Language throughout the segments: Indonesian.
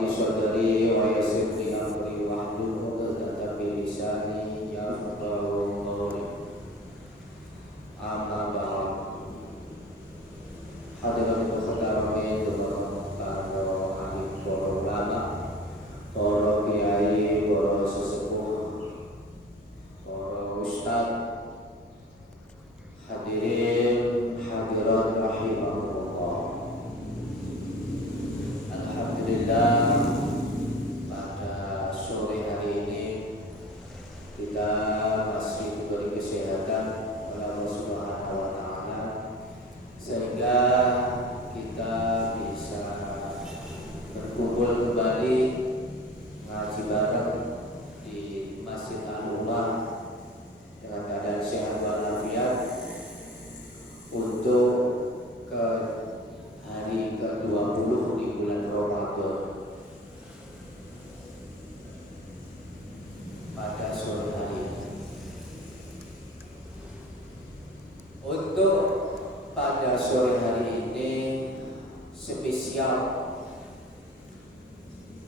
li sadri wa yassir li amri wahlul 'uqdatam min lisani yafqahu qawli. Amma ba'd. Hadirin khotbah para alim, para ulama, para kiai, para sesepuh, para ustaz, hadirin hadirat rahimahullah. Alhamdulillah, pada sore hari ini kita masih diberi kesehatan oleh Allah Subhanahu wa taala sehingga kita bisa berkumpul kembali ngaji bareng di Masjid Al-Ummah dalam keadaan sehat walafiat untuk ke hari ke-20 di bulan Ramadan. Pada sore hari ini, untuk pada sore hari ini spesial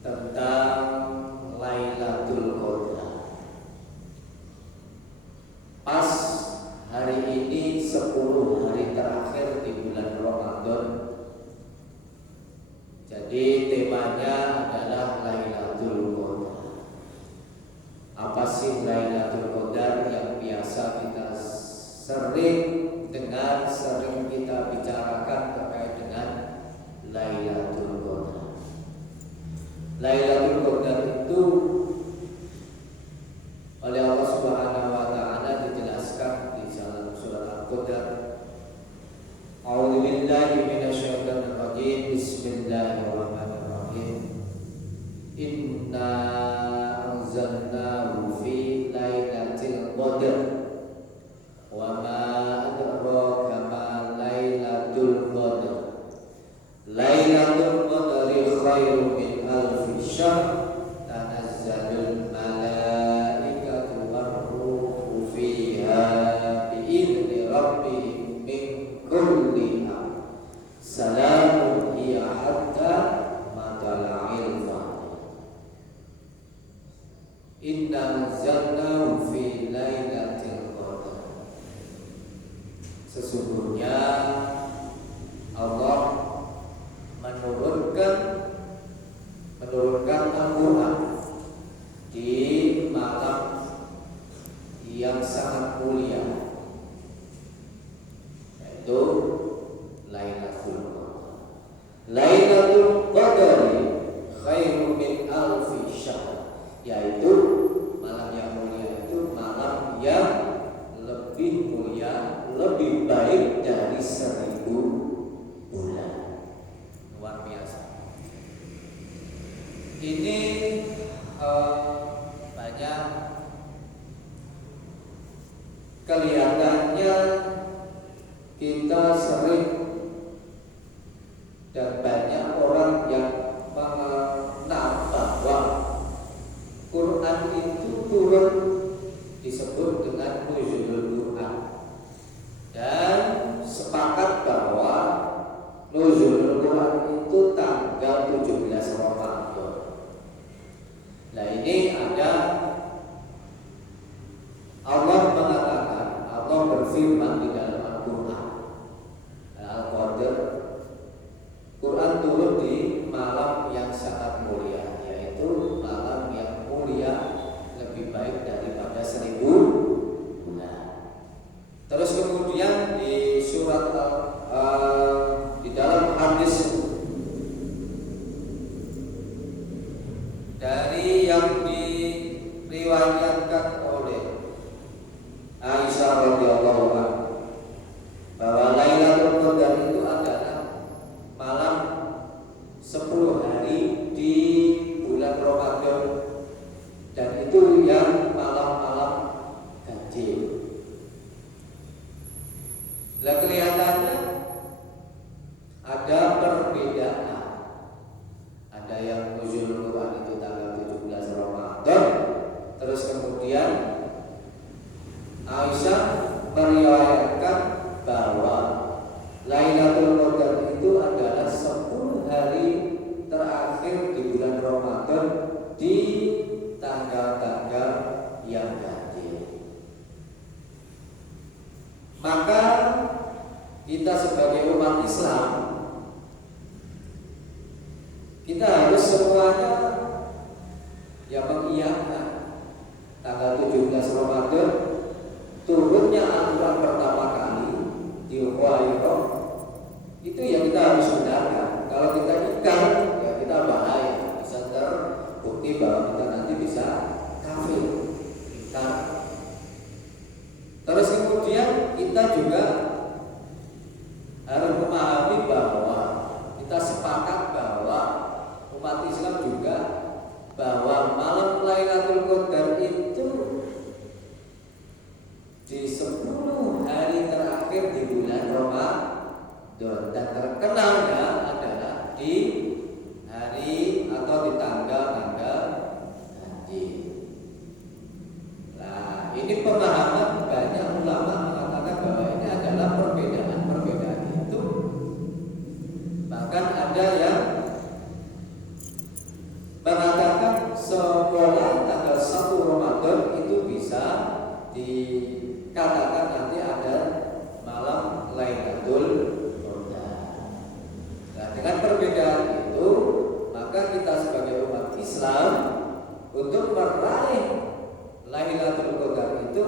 tentang Lailatul Qadar. Pas hari ini 10 hari terakhir di bulan Ramadan. Jadi temanya adalah Lailatul Qadar. Apa sih Lailatul Qadar yang biasa kita sering dengar, sering kita bicarakan terkait dengan Lailatul Qadar? Lailatul Qadar itu oleh Allah Subhanahu wa taala dijelaskan di dalam surat Al-Qadar. A'udzu billahi minasyaitonir rajim. Bismillahirrahmanirrahim. Inna anzalnahu fi lailatul qadar wa ma adraka ma lailatul qadar. Lailatul qadri khairun min alfi syahr. Tanazzalul malaikatu war-ruhu fiha bi'izni rabbihim min kulli amr. Salamun hiya hatta matla'il fajr. Inna anzalnahu fi lailatul qadar. Sesungguhnya Allah menurunkan Al-Quran di malam yang sangat mulia, yaitu Lailatul Qadar. Lailatul Qadar khairun min alfi syahr, yaitu malam yang mulia itu malam yang lebih mulia, lebih baik dari 1000 bulan. Luar biasa. Ini banyak kelihatannya kita sering dan banyak orang yang mengenal bahwa Quran itu turun disebut dengan nuzulul Quran, dan sepakat bahwa nuzulul Quran itu tanggal 17 Ramadan. Nah, ini ada Allah mengatakan, Allah berfirman di dalam Al-Quran, Al-Qadar, Quran turun di malam yang sangat mulia, yaitu malam yang mulia lebih baik daripada 1000 bulan. Terus kemudian di surat di dalam hadis dari yang diriwayatkan oleh Aisyah radhiyallahu anha bahwa Lailatul Qadar itu adalah malam 10 hari di bulan Ramadan, dan itu yang malam-malam ganjil. Lah kelihatannya ada perbedaan. Ada yang nuzul Quran itu tanggal 17 Ramadan, terus kemudian semuanya yang mengiyakan tanggal 17 Ramadan turunnya aturan pertama kali di Ukhuwah itu yang kita harus hindarkan. Kalau kita ingkar, ya kita bahaya, bisa terbukti bahwa kita nanti bisa kafir. Ingkar. Terus kemudian kita juga harus memahami bahwa kita sepakat bahwa umat Islam juga bahwa malam Lailatul Qadar itu di 10 hari terakhir di bulan Ramadan, dan terkenalnya adalah di hari atau di tanggal-tanggal haji. Nah, ini pemahaman banyak ulama mengatakan bahwa ini adalah perbedaan itu. Bahkan ada yang mengatakan semula tanggal 1 Ramadan itu bisa dikatakan nanti ada malam Lailatul Qadar. Nah, dengan perbedaan itu, maka kita sebagai umat Islam untuk meraih Lailatul Qadar itu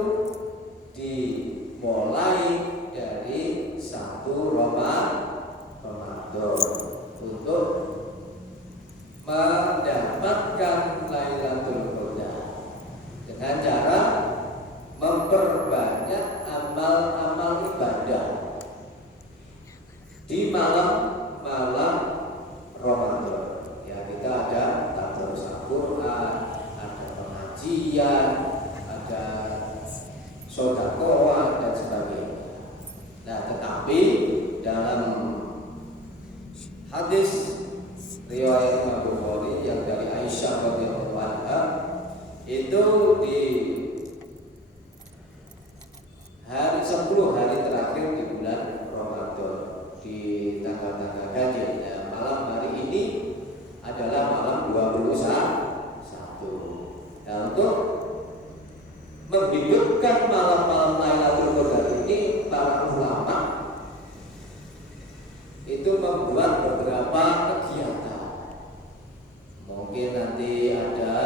dimulai dari 1 Ramadan untuk mendapatkan Lailatul Qadar dengan cara memperbanyak amal-amal ibadah di malam-malam Ramadan. Ya, kita ada tadarus Al-Quran, ada pengajian, ada sedekah dan sebagainya. Nah, tetapi dalam hadis riwayat Imam Bukhari yang dari Aisyah radhiyallahu anha itu di hari 10 hari terakhir di bulan Ramadan di tanggal-tanggal ganjil. Ya, malam hari ini adalah malam 21. Nah, untuk menghidupkan malam-malam Lailatul Qadar ini, para ulama itu membuat beberapa kegiatan. Mungkin nanti ada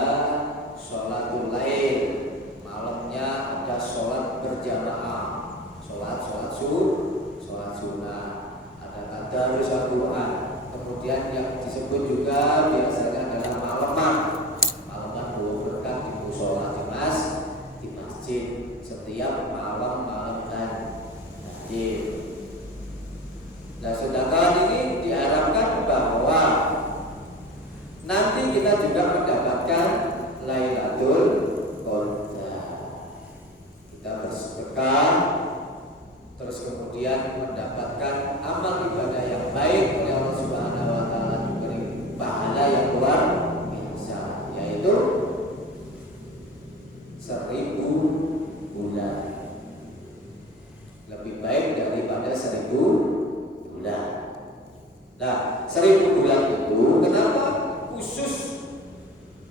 sholatul lail, malamnya ada sholat berjamaah, sholat sunnah, ada tadarus Al-Quran. Kemudian yang disebut juga biasanya adalah malaman bawa berkah di mushola di masjid setiap malam ganjil. Nah, sedangkan ini diharapkan bahwa nanti kita juga mendapatkan Lailatul Qadar. Kita bersedekah, terus kemudian mendapatkan amal ibadah yang baik oleh Allah Subhanahu wa taala, diberi pahala yang luar biasa, yaitu 1000 bulan. Lebih baik daripada 1000 bulan. Nah, 1000 bulan itu kenapa khusus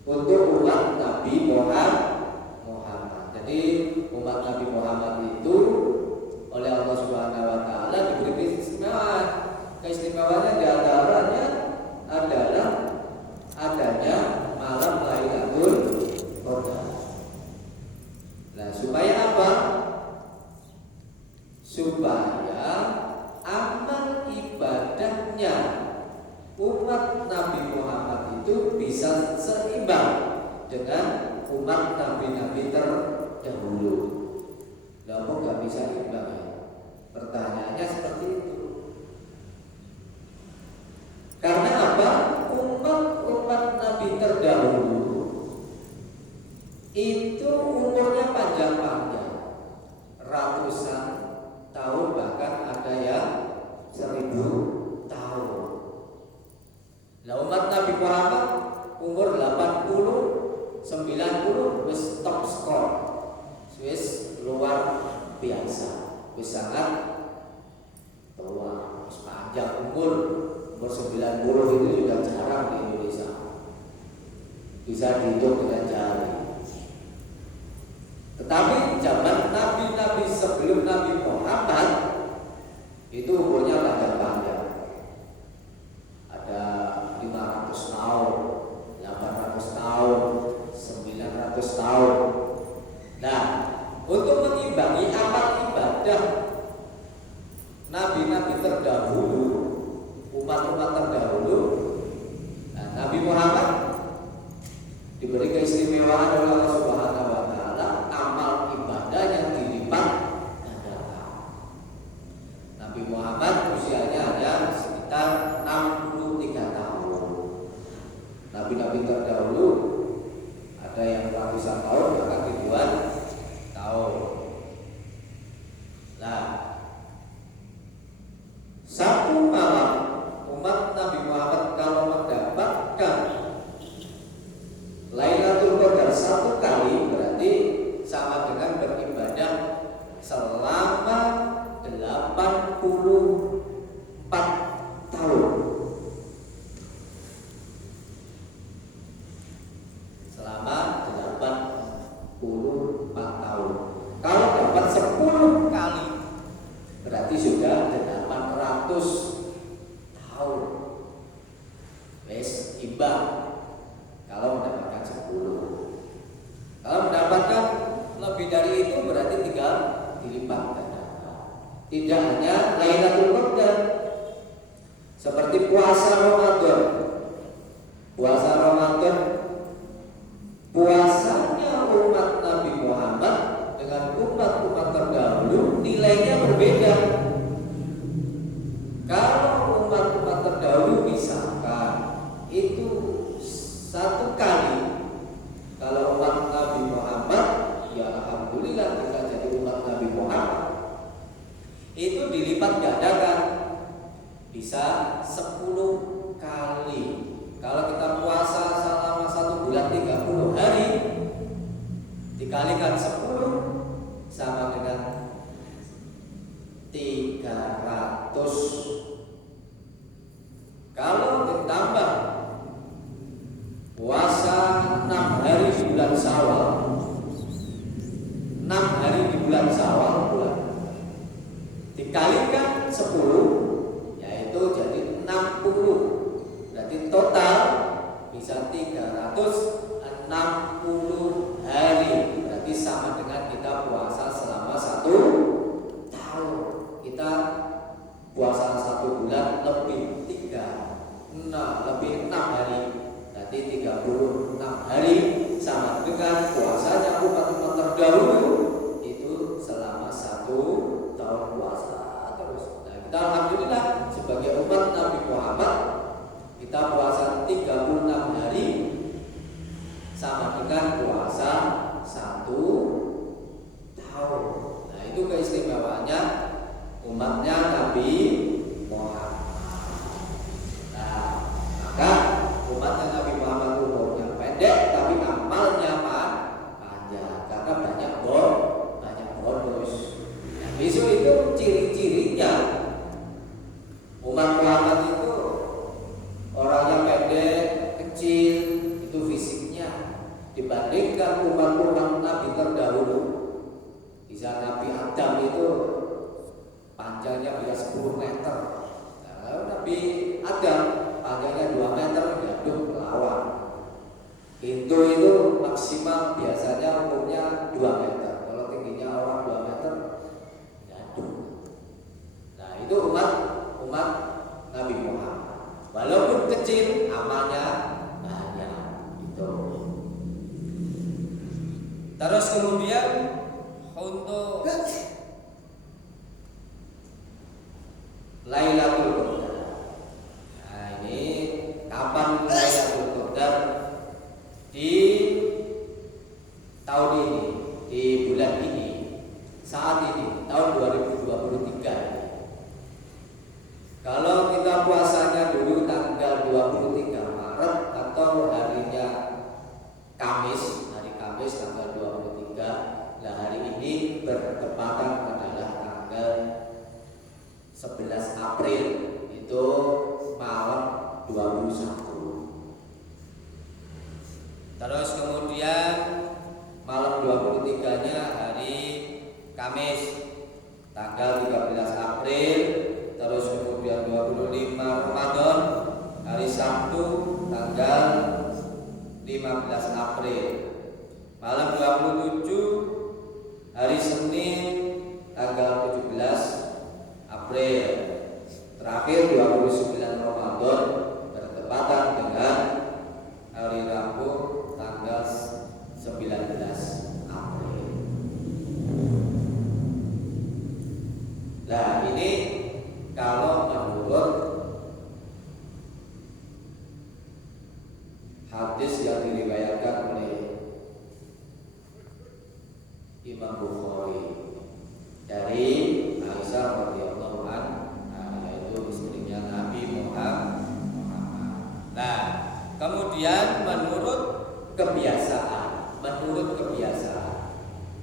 untuk umat Nabi Muhammad? Jadi umat Nabi Muhammad itu oleh Allah Subhanahu wa taala diberi keistimewaan. Keistimewaannya diantaranya adalah adanya malam Lailatul Qadar. Nah, supaya apa? Supaya amal ibadahnya umat Nabi Muhammad itu bisa seimbang dengan umat nabi-nabi terdahulu. Lah, kok nggak bisa imbang ya? Pertanyaannya seperti itu. Karena apa? Umat nabi terdahulu itu umurnya panjang-panjang, ratusan tahun, bahkan ada yang 1000 tahun. Nah, umat Nabi Muhammad umur 80, 90 wis top score, wis luar biasa, wis sangat tua, wis panjang umur 90 itu juga jarang di Indonesia, bisa dihitung dengan jari. Tetapi zaman nabi-nabi sebelum Nabi Muhammad itu umurnya panjang-panjang, ada 500 tahun, diberi keistimewaan oleh Allah Subhanahu wa taala, amal ibadah yang dilipat gandakan. Nabi Muhammad usianya hanya sekitar 63 tahun. Nabi-nabi terdahulu ada yang ratusan tahun, bahkan ribuan tahun. Nah, satu malam umat Nabi Muhammad kalau mendapatkan Lailatul Qadar satu kali, berarti sama dengan beribadah selama 84 tahun. Selama 84 tahun. Kalau dapat 10 kali, berarti sudah 800 tahun. Wes imbang kalau mendapatkan 10. Kalau mendapatkan lebih dari itu berarti tinggal dilipat gandakan. Tidak hanya Lailatul Qadar, seperti puasa Ramadan. Puasa Ramadan, puasanya umat Nabi Muhammad dengan umat-umat terdahulu nilainya berbeda. Kalau umat-umat terdahulu misalkan itu satu kali, kalau umat Nabi Muhammad, ya alhamdulillah kita jadi umat Nabi Muhammad, itu dilipat gandakan bisa 10 kali. Kalau kita puasa selama 1 bulan 30 hari, dikalikan 10 sama dengan 300. Kalau ditambah puasa 6 hari di bulan Syawal, 6 hari di bulan Syawal dikalikan 10, yaitu jadi 60. Berarti total bisa 360 hari. Berarti sama dengan kita puasa selama 1 tahun. Kita puasa 1 bulan lebih 6 hari. Berarti 36 hari, sama dengan puasanya umat-umat terdahulu itu selama 1 tahun puasa terus. Nah, kita alhamdulillah sebagai umat Nabi Muhammad, kita puasa 36 hari sama dengan puasa 1 tahun. Nah, itu keistimewaannya umatnya Nabi Muhammad. Nah, maka umatnya Nabi Muhammad umurnya pendek tapi amalnya panjang karena banyak bonus. Nah, besok itu ciri-cirinya umat Muhammad itu orangnya pendek, kecil, itu fisiknya dibandingkan umat-umat Nabi terdahulu. Bisa Nabi Adam itu panjangnya bisa 10 meter. Nah, kalau Nabi Adam panjangnya 2 meter, diaduk melawan. Hindu itu maksimal biasanya umumnya 2 meter. Kalau tingginya orang 2 meter, diaduk. Nah, itu umat Nabi Muhammad. Walaupun kecil, amalnya banyak. Itu. Terus kemudian untuk Lailatul Qadar. Nah, ini kapan Lailatul Qadar? Di tahun ini, di bulan ini, saat ini, tahun 2023. Kalau kita puasanya dulu tanggal 23 Maret atau harinya Kamis, hari Kamis tanggal 23. Nah, hari ini bertepatan adalah tanggal 11 April, itu malam 21. Terus kemudian malam 23-nya hari Kamis tanggal 13 April. Terus kemudian 25 Ramadan hari Sabtu tanggal 15 April. Malam 27 hari Senin tanggal 17 April. Terakhir 29 Ramadan bertepatan dengan hari Rabu tanggal hadis yang diriwayatkan oleh Imam Bukhari dari Aisyah radhiyallahu anha, yaitu istrinya Nabi Muhammad. Nah, kemudian menurut kebiasaan,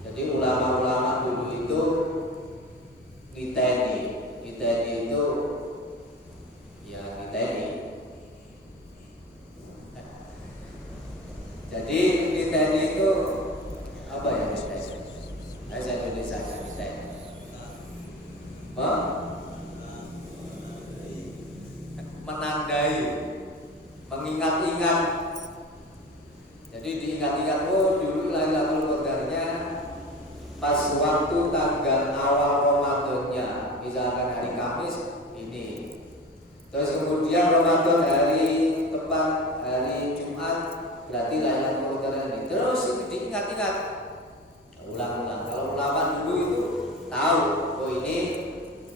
jadi ulama-ulama dulu itu ngiteni itu ya ngiteni. Jadi ngiteni itu apa ya Mas? Bahasa Indonesia ngiteni. Menandai, mengingat-ingat. Jadi diingat-ingat, oh dulu Lailatul Qadarnya pas waktu tanggal awal Ramadannya, misalkan hari Kamis ini. Terus kemudian Ramadan hari tepat hari Jumat, berarti Lailatul Qadar ini. Terus itu diingat-ingat, ulang-ulang. Kalau ulama dulu itu tahu, oh ini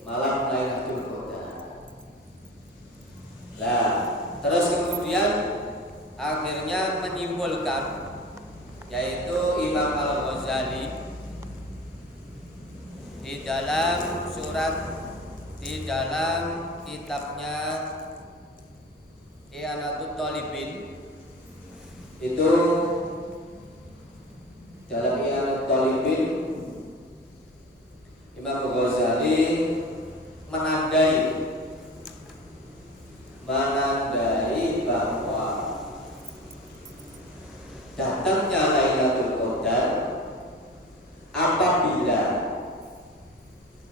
malam Lailatul Qadar. Nah, terus kemudian akhirnya menyimpulkan, yaitu Imam Al-Ghazali di dalam kitabnya I'anatul Talibin, itu dalam I'anatul Talibin Imam Al-Ghazali menandai bahwa datangnya Lailatul Qadar apabila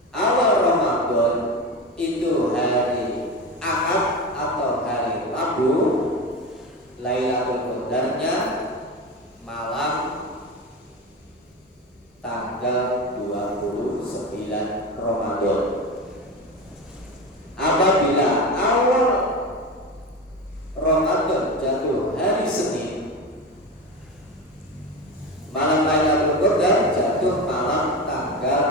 awal Ramadan itu hari Ahad atau hari Rabu, Lailatul Qadarnya malam tanggal 29 Ramadan. Apabila awal Ramadan jatuh hari Senin, malam Lailatul Qadar jatuh malam tanggal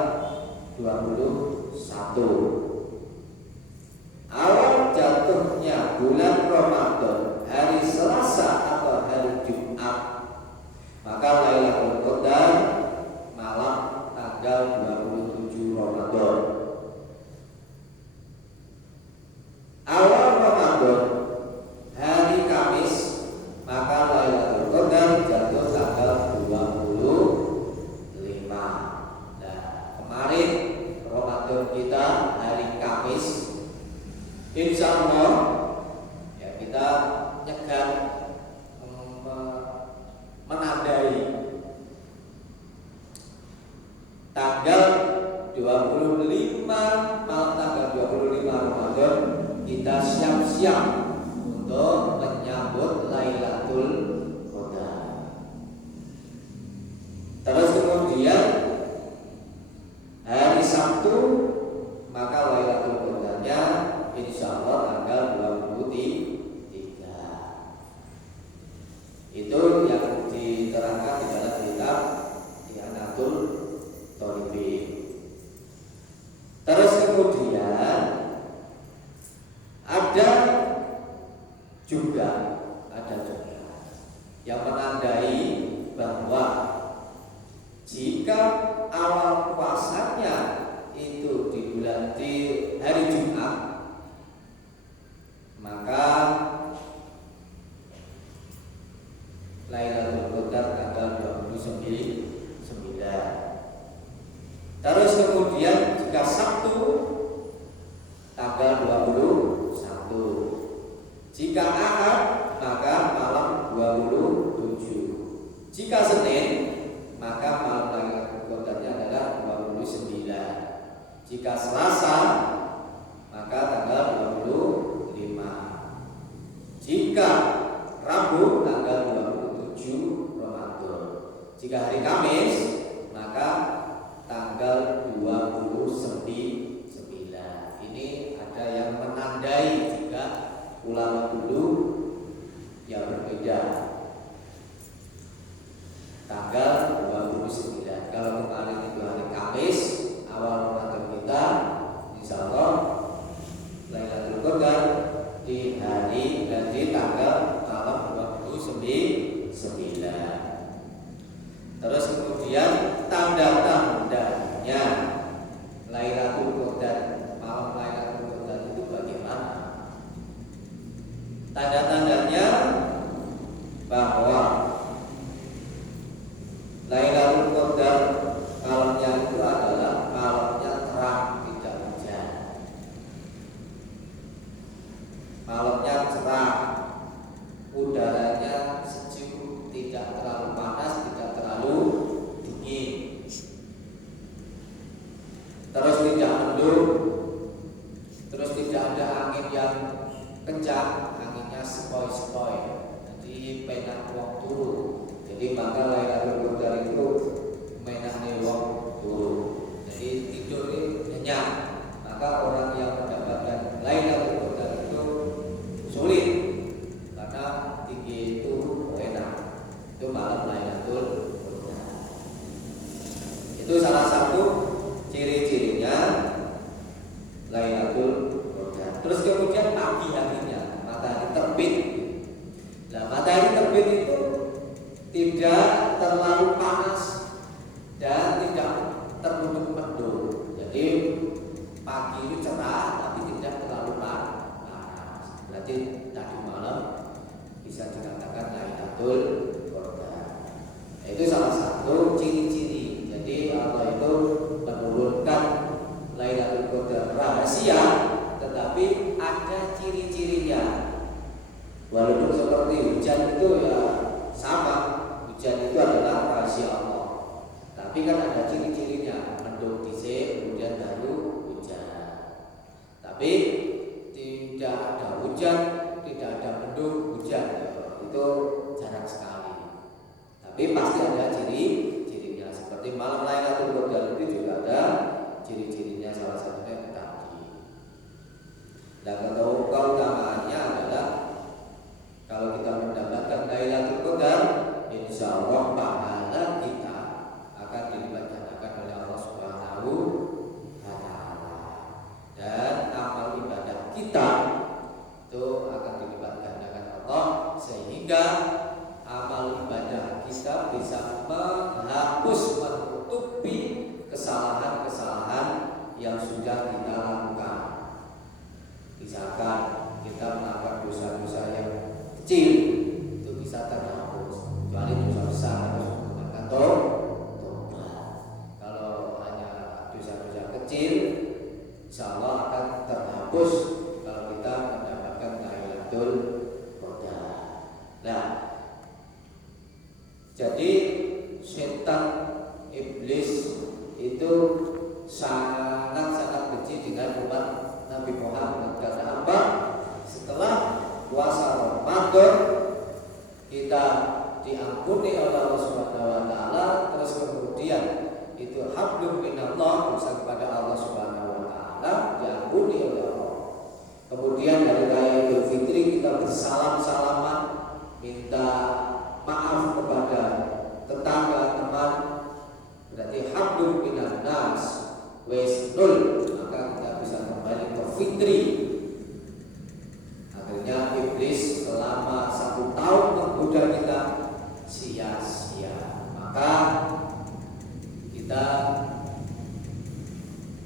21. Awal jatuhnya bulan Ramadan hari Selasa atau hari Jumat, maka Lailatul Qadar malam tanggal 27 Ramadan. Awal Ramadan hari Kamis, maka Lailatul Qadar jatuh tanggal 25. Nah, kemarin Ramadan kita hari Kamis, insya Allah ya kita nyegat menandai tanggal 25, malam tanggal 25 Ramadan kita siap-siap untuk menyambut Lailatul Qadar. Terus kemudian hari Sabtu, maka Lailatul Qadarnya insya Allah tanggal 23. Itu yang diterangkan di dalam kitab I'anatul Talibin. Terus kemudian ada juga yang menandai bahwa jika awal puasanya itu di hari Jumat, maka Lailatul Qadar tanggal 29. Terus kemudian jika Sabtu tanggal 21. Jika Ahad maka malam 27. Jika Senin maka malam Lailatul Qadarnya adalah 29. Jika Selasa maka tanggal 25. Jika Rabu tanggal 27 Ramadan. Jika hari Kamis maka tanggal 29. Ini ada yang menandai juga ulama dulu yang berbeda. Tanggal 29. Kalau kemarin itu hari Kamis, awal Ramadan kita, insya Allah Lailatul Qadar di hari dan di tanggal malam 29. tanda-tandanya Lailatul Qadar, malam Lailatul Qadar itu bagaimana? Tanda-tandanya bahwa Lailatul Qadar malamnya itu adalah malamnya terang, tidak hujan. Malamnya cerah, udaranya sejuk, tidak terlalu panas, tidak terlalu dingin. Terus tidak mendung, terus tidak ada angin yang kencang, anginnya sepoi-sepoi. Jadi penak wong turu. Jadi maka Lailatul Qadar itu menane wong turu. Jadi tidur ini nyenyak. Maka orang yang mendapatkan Lailatul Qadar itu sulit karena tinggi itu enak. Itu malam Lailatul Qadar. Itu salah satu ciri-cirinya Lailatul Qadar. Terus kemudian pagi harinya matahari terbit. Nah, matahari terbit itu tidak terlalu panas dan tidak terlalu mendung. Jadi pagi itu cerah tapi tidak terlalu panas. Berarti tadi malam bisa dikatakan Lailatul Qadar. Nah, itu salah satu ciri-ciri. Jadi Allah itu menurunkan Lailatul Qadar rahasia, tetapi ada ciri-cirinya. Walaupun seperti hujan itu ya sama, hujan itu adalah rahasia Allah. Tapi kan ada ciri-cirinya, mendung dhisik kemudian baru hujan. Tapi tidak ada hujan, tidak ada mendung, hujan itu jarang sekali. Tapi pasti ada ciri-cirinya. Seperti malam Lailatul Qadar itu juga ada ciri-cirinya, salah satunya tadi. Dan keutamaannya adalah kalau kita mendapatkan Lailatul Qadar, insya Allah pahala kita akan dilipat gandakan oleh Allah Subhanahu wa Ta'ala, dan amal ibadah kita itu akan dilipat gandakan Allah, sehingga amal ibadah kita bisa menghapus, menutupi kesalahan-kesalahan yang sudah kita lakukan. Misalkan kita melakukan dosa-dosa yang kecil itu bisa terhapus, kecuali dosa besar harus menggunakan tobat. Kalau hanya dosa-dosa kecil, insya Allah akan terhapus kalau kita mendapatkan Lailatul Qadar. Nah, jadi setan iblis itu sangat-sangat benci dengan umat Nabi Muhammad. Karena apa? Setelah puasa Ramadan kita diampuni oleh Allah Subhanahu wa Ta'ala, terus kemudian itu hablum minallah, dosa kepada Allah Subhanahu wa Ta'ala diampuni oleh Allah. Kemudian dari raya Idul Fitri kita bersalam-salaman, minta maaf kepada tetangga, teman, berarti hablum minannas wasnul, maka kita bisa kembali ke fitri. Akhirnya iblis selama 1 tahun menggoda kita sia-sia. Maka kita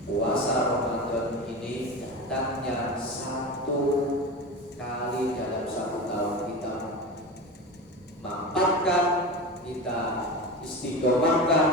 puasa Ramadan ini datangnya 1 kali dalam 1 tahun. Kita mampatkan, kita istiqomahkan